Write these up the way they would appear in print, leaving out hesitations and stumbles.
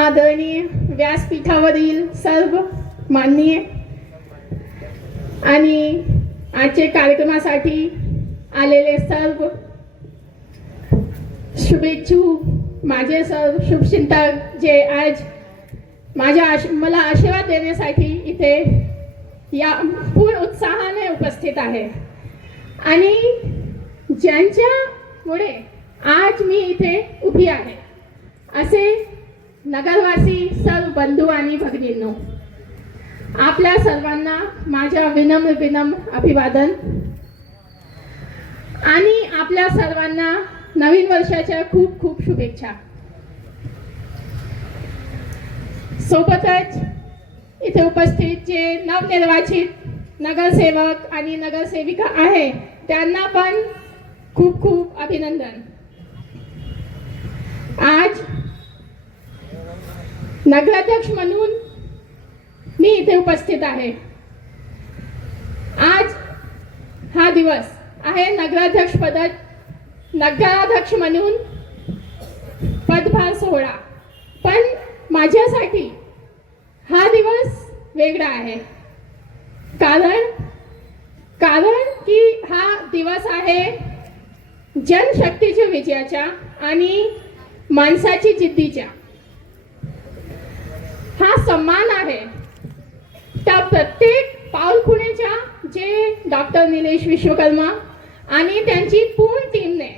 आदरणीय व्यासपीठावरील सर्व माननीय आणि आजच्या कार्यक्रमासाठी आलेले सर्व शुभेच्छुक, माझे सर्व शुभचिंतक जे आज मला आशीर्वाद देण्यासाठी इथे या पूर्ण उत्साहाने उपस्थित आहे आणि ज्यांच्यामुळे आज मी इथे उभी आहे असे नगरवासी सर्व बंधू आणि भगिनींनो, आपल्या सर्वांना माझ्या विनम्र अभिवादन आणि आपल्या सर्वांना नवीन वर्षाच्या खूप खूप शुभेच्छा. सोबतच इथे उपस्थित जे नवनिर्वाचित नगरसेवक आणि नगरसेविका आहे त्यांना पण खूप खूप अभिनंदन. आज नगराध्यक्ष म्हणून मी इथे उपस्थित आहे. आज हा दिवस आहे नगराध्यक्ष म्हणून पदभार सोहळा, पण माझ्यासाठी हा दिवस वेगळा आहे. कारण की हा दिवस आहे जनशक्तीच्या विजयाचा आणि माणसाची जिद्दीचा. हा सन्मान आहे त्या प्रत्येक पाऊलखुणेच्या जे डॉक्टर निलेश विश्वकर्मा आणि त्यांची पूर्ण टीमने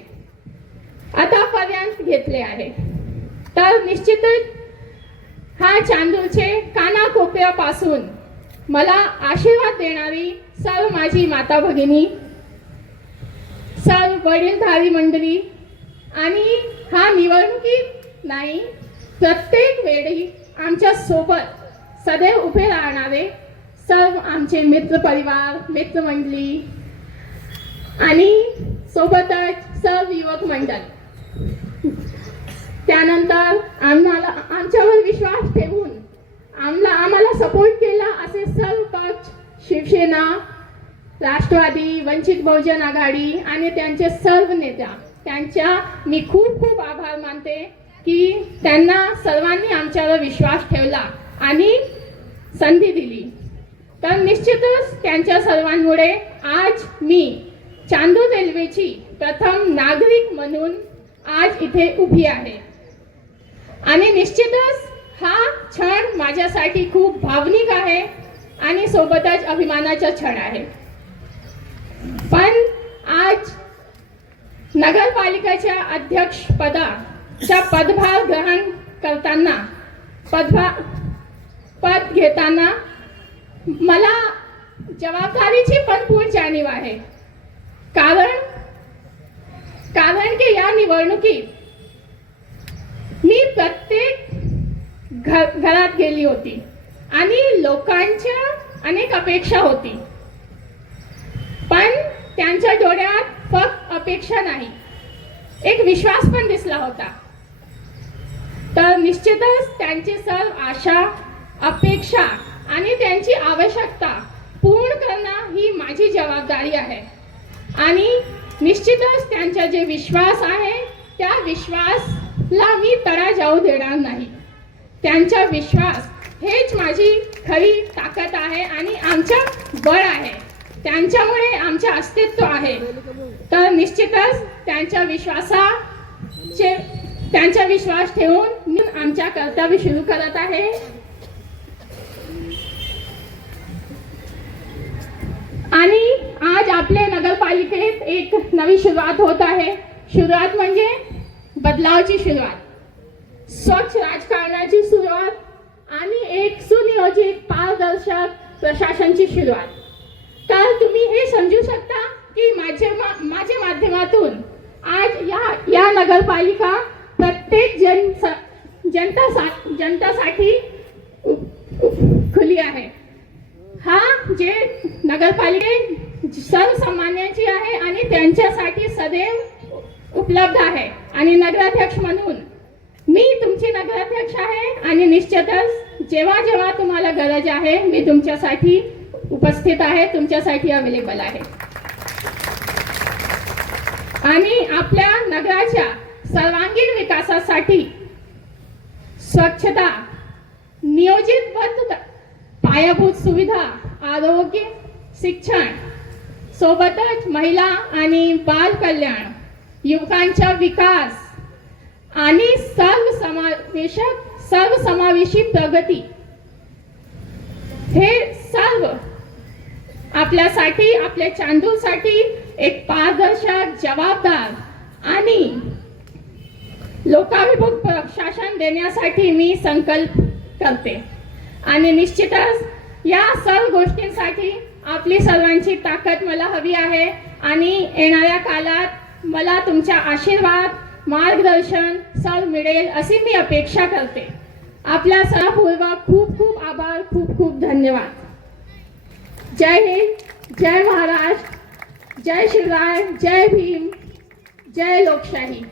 आतापर्यंत घेतले आहे. तर निश्चितच हा चांदूरचे कानाकोपऱ्यापासून मला आशीर्वाद देणारी सर्व माझी माता भगिनी, सर्व वडीलधारी मंडळी आणि हा निवडणुकीत नाही प्रत्येक वेळी आमच्या सोबत सदैव उभे राहणारे सर्व आमचे मित्र परिवार, मित्रमंडळी आणि सोबतच सर्व युवक मंडळ, त्यानंतर आमच्यावर विश्वास ठेवून आम्हाला सपोर्ट केला असे सर्व पक्ष, शिवसेना, राष्ट्रवादी, वंचित बहुजन आघाडी आणि त्यांचे सर्व नेत्या, त्यांच्या मी खूप खूप आभार मानते की त्यांना सर्वांनी आमच्यावर विश्वास ठेवला आणि संधी दिली. तर निश्चितच त्यांच्या सर्वांमुळे आज मी चांदूर रेल्वेची प्रथम नागरिक म्हणून आज इथे उभी आहे आणि निश्चितच हा क्षण माझ्यासाठी खूप भावनिक आहे आणि सोबतच अभिमानाचा क्षण आहे. पण आज नगरपालिकेच्या अध्यक्षपदाचा पदभार ग्रहण करताना पद घेताना मला जबाबदारीची पण पूर्ण जाणीव आहे. कारण की या निवडणुकीत मी प्रत्येक घरात गेली होती आणि लोकांच्या अनेक अपेक्षा होती, पण त्यांच्या डोळ्यात फक्त अपेक्षा नाही, एक विश्वास पण दिसला होता. तर निश्चितच त्यांची सर्व आशा, अपेक्षा आणि त्यांची आवश्यकता पूर्ण करणं ही माझी जबाबदारी आहे आणि निश्चितच त्यांचा जे विश्वास आहे त्या विश्वासला मी तडा जाऊ देणार नाही. त्यांचा विश्वास हेच माझी खरी ताकद आहे आणि आमचं बळ आहे. त्यांच्यामुळे आमचे अस्तित्व आहे. तर निश्चितच त्यांचा विश्वास ठेवून मी आमच्या कर्तव्य सुरू करत आहे. आणि आज आपल्या नगरपालिकेत एक नवी सुरुवात होत आहे. सुरुवात म्हणजे बदलावाची सुरुवात, स्वच्छ राजकारणाची सुरुवात आणि एक सुनियोजित पारदर्शक प्रशासनाची सुरुवात. तर तुम्ही हे समजू शकता की माझ्या माध्यमातून आज या नगरपालिका प्रत्येक जनतासाठी खुली आहे. हा जे नगरपालिका सर्वसामान्यांची आहे आणि त्यांच्यासाठी सदैव उपलब्ध आहे. आणि नगराध्यक्ष म्हणून मी तुमची नगराध्यक्ष आहे आणि निश्चितच जेव्हा तुम्हाला गरज आहे मी तुमच्यासाठी उपस्थित आहे, तुमच्यासाठी अवेलेबल आहे. आणि आपल्या नगराच्या सर्वांगीण विकासासाठी स्वच्छता, नियोजित पायाभूत सुविधा, आरोग्य, शिक्षण, सोबतच महिला आणि बाल कल्याण, युवकांचा विकास आणि सर्वसमावेशी प्रगती, हे सर्व आपल्यासाठी, आपल्या चांदूरसाठी एक पारदर्शक, जबाबदार आणि लोकाभिमुख शासन देण्यासाठी मी संकल्प करते. आणि निश्चितच या सर्व गोष्टींसाठी आपली सर्वांची ताकद मला हवी आहे आणि येणाऱ्या काळात मला तुमचा आशीर्वाद, मार्गदर्शन सर्व मिळेल अशी मी अपेक्षा करते. आपल्या सर्वपूर्वक खूप खूप आभार, खूप खूप धन्यवाद. जय हिंद, जय महाराष्ट्र, जय शिवराय, जय भीम, जय लोकशाही.